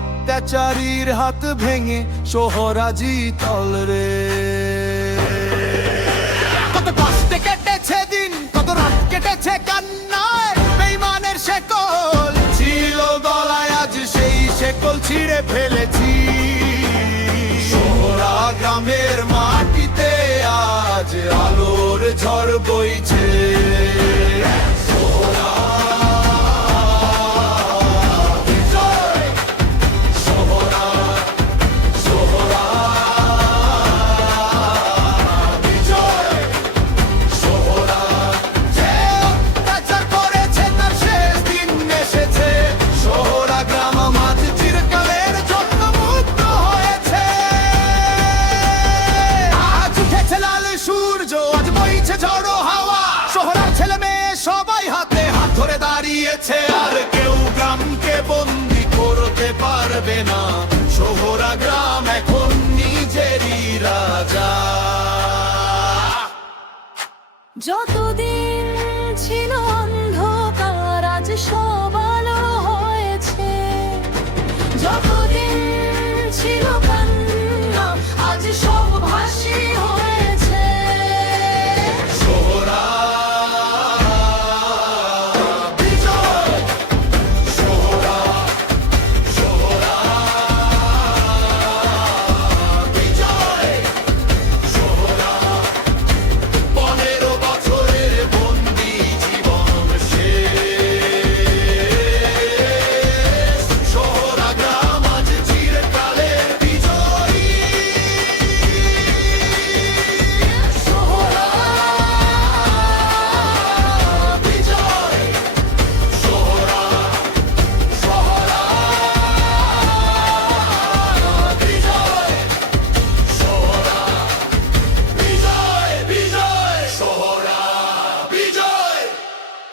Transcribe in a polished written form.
অত্যাচারীর হাত ভেঙে সোহরাজি তল রে। কত কষ্টে কেটেছে দিন, কত রাত কেটেছে কান্নায়, বেঈমানের শেকল ছিল গলায়, আজ সেই শেকল ছিঁড়ে ফেলেছি। সোহরা গ্রামের মাটিতে আজ আলোর ঝড় বইছে। আর কেউ গ্রামকে বন্দি করতে পারবে না, সোহরা গ্রাম এখন নিজেরই রাজা। যতদিন ছিল অন্ধকার আজ সব আলো হয়েছে।